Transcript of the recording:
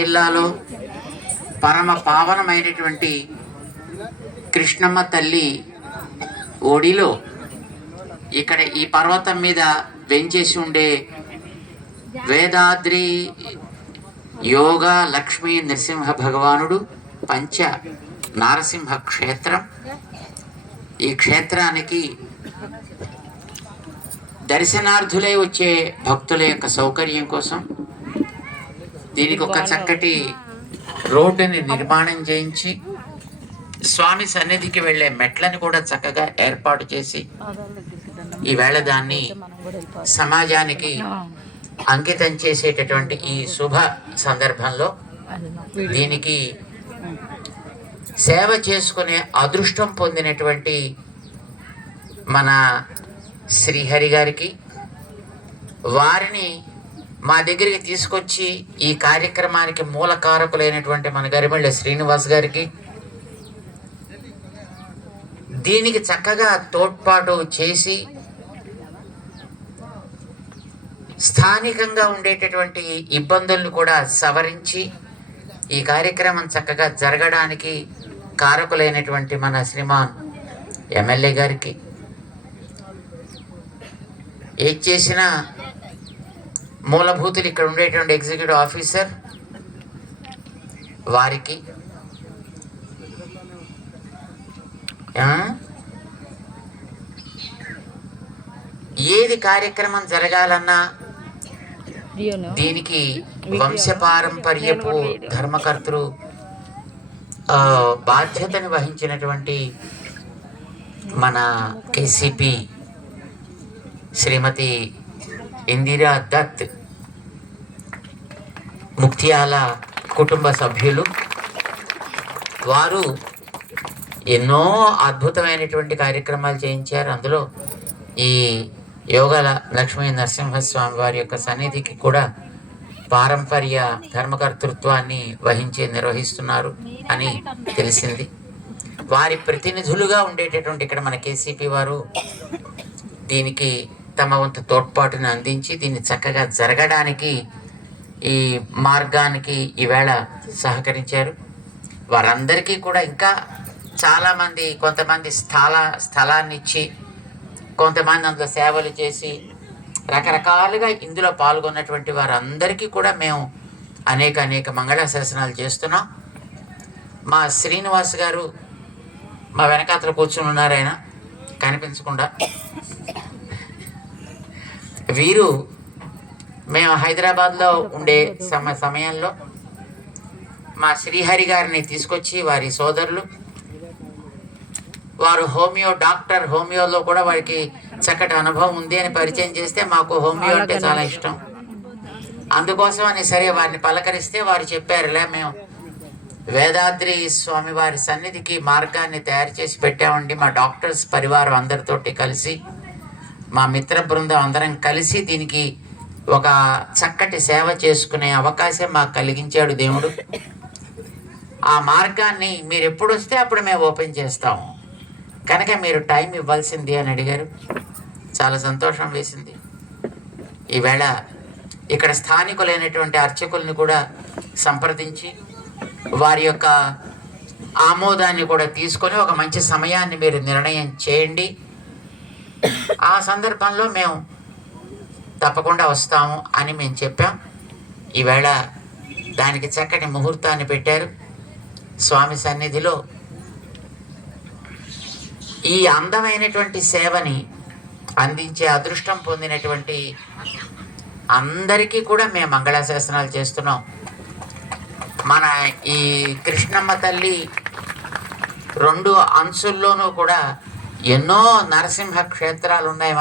జిల్లాలో పరమ పావనమైనటువంటి కృష్ణమ్మ తల్లి ఒడిలో ఇక్కడ ఈ పర్వతం మీద వెంచేసి ఉండే వేదాద్రి యోగ లక్ష్మీ నరసింహ భగవానుడు పంచ నారసింహ క్షేత్రం. ఈ క్షేత్రానికి దర్శనార్థులై వచ్చే భక్తుల యొక్క సౌకర్యం కోసం దీనికి ఒక చక్కటి రోడ్డుని నిర్మాణం చేయించి స్వామి సన్నిధికి వెళ్ళే మెట్లని కూడా చక్కగా ఏర్పాటు చేసి ఈవేళ దాన్ని సమాజానికి అంకితం చేసేటటువంటి ఈ శుభ సందర్భంలో దీనికి సేవ చేసుకునే అదృష్టం పొందినటువంటి మన శ్రీహరి గారికి, వారిని మా దగ్గరికి తీసుకొచ్చి ఈ కార్యక్రమానికి మూలకారకులైనటువంటి మన గరిమెళ్ళ శ్రీనివాస్ గారికి, దీనికి చక్కగా తోడ్పాటు చేసి స్థానికంగా ఉండేటటువంటి ఇబ్బందులను కూడా సవరించి ఈ కార్యక్రమం చక్కగా జరగడానికి కారకులైనటువంటి మన శ్రీమాన్ ఎమ్మెల్యే గారికి, ఏది చేసినా మూలభూతులు ఇక్కడ ఉండేటువంటి ఎగ్జిక్యూటివ్ ఆఫీసర్ వారికి, ఏది కార్యక్రమం జరగాలన్నా దీనికి వంశపారంపర్యపు ధర్మకర్తలు బాధ్యతను వహించినటువంటి మన కేసిపి శ్రీమతి ఇందిరా దత్, ముక్తియాల కుటుంబ సభ్యులు, వారు ఎన్నో అద్భుతమైనటువంటి కార్యక్రమాలు చేయించారు. అందులో ఈ యోగ లక్ష్మీ నరసింహస్వామి వారి యొక్క సన్నిధికి కూడా పారంపర్య ధర్మకర్తృత్వాన్ని వహించి నిర్వహిస్తున్నారు అని తెలిసింది. వారి ప్రతినిధులుగా ఉండేటటువంటి ఇక్కడ మన కేసీపీ వారు దీనికి తమ వంతు తోడ్పాటును అందించి దీన్ని చక్కగా జరగడానికి ఈ మార్గానికి ఈవేళ సహకరించారు. వారందరికీ కూడా ఇంకా చాలామంది, కొంతమంది స్థలాన్ని ఇచ్చి, కొంతమంది అందులో సేవలు చేసి రకరకాలుగా ఇందులో పాల్గొన్నటువంటి వారందరికీ కూడా మేము అనేక మంగళాశాసనాలు చేస్తున్నాం. మా శ్రీనివాస్ గారు మా వెనకాతల కూర్చుని ఉన్నారు, ఆయన కనిపించకుండా. వీరు మేము హైదరాబాద్లో ఉండే సమయంలో మా శ్రీహరి గారిని తీసుకొచ్చి, వారి సోదరులు, వారు హోమియో డాక్టర్, హోమియోలో కూడా వారికి చక్కటి అనుభవం ఉంది అని పరిచయం చేస్తే మాకు హోమియో అంటే చాలా ఇష్టం. అందుకోసం అని సరే వారిని పలకరిస్తే వారు చెప్పారులే, మేము వేదాద్రి స్వామి వారి సన్నిధికి మార్గాన్ని తయారు చేసి పెట్టామండి, మా డాక్టర్స్ పరివారం అందరితోటి కలిసి, మా మిత్ర బృందం అందరం కలిసి దీనికి ఒక చక్కటి సేవ చేసుకునే అవకాశం మాకు కలిగించాడు దేవుడు. ఆ మార్గాన్ని మీరు ఎప్పుడు వస్తే అప్పుడు మేము ఓపెన్ చేస్తాము, కనుక మీరు టైం ఇవ్వాల్సింది అని అడిగారు. చాలా సంతోషం వేసింది. ఈవేళ ఇక్కడ స్థానికులైనటువంటి అర్చకుల్ని కూడా సంప్రదించి వారి యొక్క ఆమోదాన్ని కూడా తీసుకొని ఒక మంచి సమయాన్ని మీరు నిర్ణయం చేయండి, ఆ సందర్భంలో మేము తప్పకుండా వస్తాము అని మేము చెప్పాం. ఈవేళ దానికి చక్కటి ముహూర్తాన్ని పెట్టారు. స్వామి సన్నిధిలో ఈ అందమైనటువంటి సేవని అందించే అదృష్టం పొందినటువంటి అందరికీ కూడా మేము మంగళాశాసనాలు చేస్తున్నాం. మన ఈ కృష్ణమ్మ తల్లి రెండు అంచుల్లోనూ కూడా ఎన్నో నరసింహ క్షేత్రాలు ఉన్నాయి.